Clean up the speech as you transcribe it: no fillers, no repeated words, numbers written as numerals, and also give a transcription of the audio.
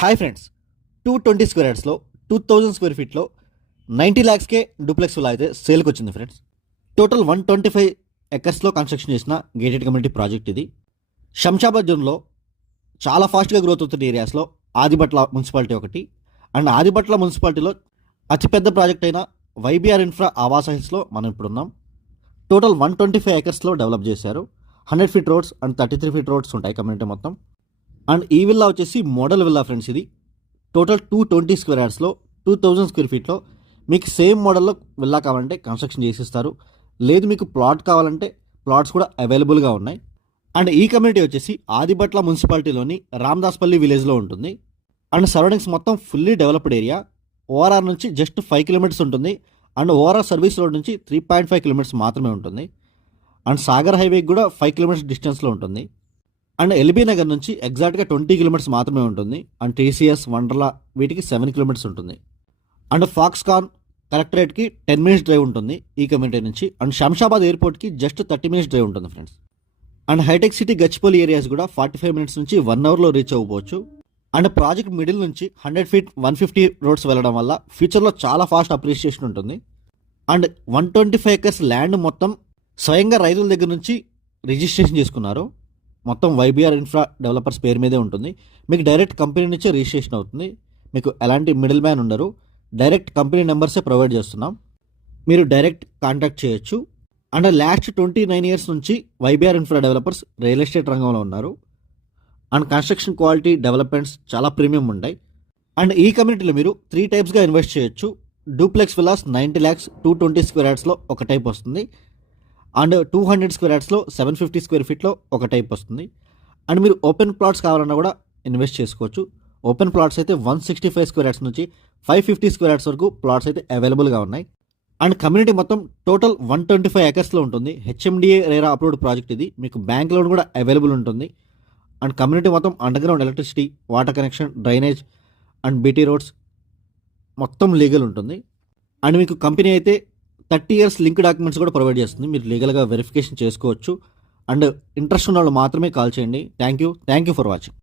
Hi friends, 220 square యార్డ్స్లో 2000 square ఫీట్లో 90 ల్యాక్స్కే డూప్లెక్స్ విల్లా అయితే సేల్కి వచ్చింది ఫ్రెండ్స్. టోటల్ 125 ఎకర్స్లో కన్స్ట్రక్షన్ చేసిన గేటెడ్ కమ్యూనిటీ ప్రాజెక్ట్ ఇది. శంషాబాద్ జోన్లో చాలా ఫాస్ట్గా గ్రోత్ అవుతున్న ఏరియాస్లో ఆదిబట్ల మున్సిపాలిటీ ఒకటి. అండ్ ఆదిబట్ల మున్సిపాలిటీలో అతిపెద్ద ప్రాజెక్ట్ అయిన వైబీఆర్ ఇన్ఫ్రా ఆవాస్ హైల్స్లో మనం ఇప్పుడున్నాం. టోటల్ 125 ఎకర్స్లో డెవలప్ చేశారు. 100 feet roads and 33 feet roads ఉంటాయి కమ్యూనిటీ మొత్తం. అండ్ ఈ విల్లా వచ్చేసి మోడల్ విల్లా ఫ్రెండ్స్. ఇది టోటల్ 220 స్క్వేర్ యార్డ్స్లో 2000 స్క్వేర్ ఫీట్లో మీకు సేమ్ మోడల్లో విల్లా కావాలంటే కన్స్ట్రక్షన్ చేసిస్తారు. లేదు మీకు ప్లాట్ కావాలంటే ప్లాట్స్ కూడా అవైలబుల్గా ఉన్నాయి. అండ్ ఈ కమ్యూనిటీ వచ్చేసి ఆదిబట్ల మున్సిపాలిటీలోని రామదాస్పల్లి విలేజ్లో ఉంటుంది. అండ్ సరౌండింగ్స్ మొత్తం ఫుల్లీ డెవలప్డ్ ఏరియా. ఓఆర్ఆర్ నుంచి జస్ట్ 5 కిలోమీటర్స్ ఉంటుంది. అండ్ ఓఆర్ఆర్ సర్వీస్ రోడ్ నుంచి 3.5 కిలోమీటర్స్ మాత్రమే ఉంటుంది. అండ్ సాగర్ హైవేకి కూడా 5 కిలోమీటర్స్ డిస్టెన్స్లో ఉంటుంది. అండ్ ఎల్బీ నగర్ నుంచి ఎగ్జాక్ట్గా 20 కిలోమీటర్స్ మాత్రమే ఉంటుంది. అండ్ టీసీఎస్, వండర్లా వీటికి 7 కిలోమీటర్స్ ఉంటుంది. అండ్ ఫాక్స్కాన్ కలెక్టరేట్కి 10 మినిట్స్ డ్రైవ్ ఉంటుంది ఈ కమ్యూనిటీ నుంచి. అండ్ శంషాబాద్ ఎయిర్పోర్ట్కి జస్ట్ 30 మినిట్స్ డ్రైవ్ ఉంటుంది ఫ్రెండ్స్. అండ్ హైటెక్ సిటీ గచ్చిపల్లి ఏరియాస్ కూడా 45 మినిట్స్ నుంచి 1 అవర్లో రీచ్ అవ్వవచ్చు. అండ్ ప్రాజెక్ట్ మిడిల్ నుంచి 100 ఫీట్ 150 రోడ్స్ వెళ్ళడం వల్ల ఫ్యూచర్లో చాలా ఫాస్ట్ అప్రిషియేషన్ ఉంటుంది. అండ్ 125 ఎకర్స్ ల్యాండ్ మొత్తం స్వయంగా రైతుల దగ్గర నుంచి రిజిస్ట్రేషన్ చేసుకున్నారు. మొత్తం వైబీఆర్ ఇన్ఫ్రా డెవలపర్స్ పేరు మీదే ఉంటుంది. మీకు డైరెక్ట్ కంపెనీ నుంచే రిజిస్ట్రేషన్ అవుతుంది. మీకు ఎలాంటి మిడిల్ మ్యాన్ ఉండరు. డైరెక్ట్ కంపెనీ నెంబర్సే ప్రొవైడ్ చేస్తున్నాం. మీరు డైరెక్ట్ కాంటాక్ట్ చేయొచ్చు. అండ్ లాస్ట్ 29 ఇయర్స్ నుంచి YBR infra developers real estate రంగంలో ఉన్నారు. అండ్ కన్స్ట్రక్షన్ క్వాలిటీ డెవలప్మెంట్స్ చాలా ప్రీమియం ఉంటాయి. అండ్ ఈ కమ్యూనిటీలో మీరు 3 టైప్స్గా ఇన్వెస్ట్ చేయొచ్చు. డూప్లెక్స్ విల్లాస్ 90 ల్యాక్స్ 220 స్క్వేర్ యార్డ్స్లో ఒక టైప్ వస్తుంది. అండ్ 200 స్క్వేర్ యార్డ్స్లో 750 స్క్వేర్ ఫీట్లో ఒక టైప్ వస్తుంది. అండ్ మీరు ఓపెన్ ప్లాట్స్ కావాలన్నా కూడా ఇన్వెస్ట్ చేసుకోవచ్చు. ఓపెన్ ప్లాట్స్ అయితే 165 స్క్వేర్ యార్డ్స్ నుంచి 550 స్క్వేర్ యార్డ్స్ వరకు ప్లాట్స్ అయితే అవైలబుల్గా ఉన్నాయి. అండ్ కమ్యూనిటీ మొత్తం టోటల్ 125 ఎకర్స్లో ఉంటుంది. హెచ్ఎండిఏ రేరా అప్రూవ్డ్ ప్రాజెక్ట్ ఇది. మీకు బ్యాంక్ లోన్ కూడా అవైలబుల్ ఉంటుంది. అండ్ కమ్యూనిటీ మొత్తం under ground electricity, water connection, drainage and BT roads మొత్తం లీగల్ ఉంటుంది. అండ్ మీకు కంపెనీ అయితే 30 ఇయర్స్ లింక్ డాక్యుమెంట్స్ కూడా ప్రొవైడ్ చేస్తుంది. మీరు లీగల్గా వెరిఫికేషన్ చేసుకోవచ్చు. అండ్ ఇంట్రెస్ట్ ఉన్న వాళ్ళు మాత్రమే కాల్ చేయండి. Thank you for watching.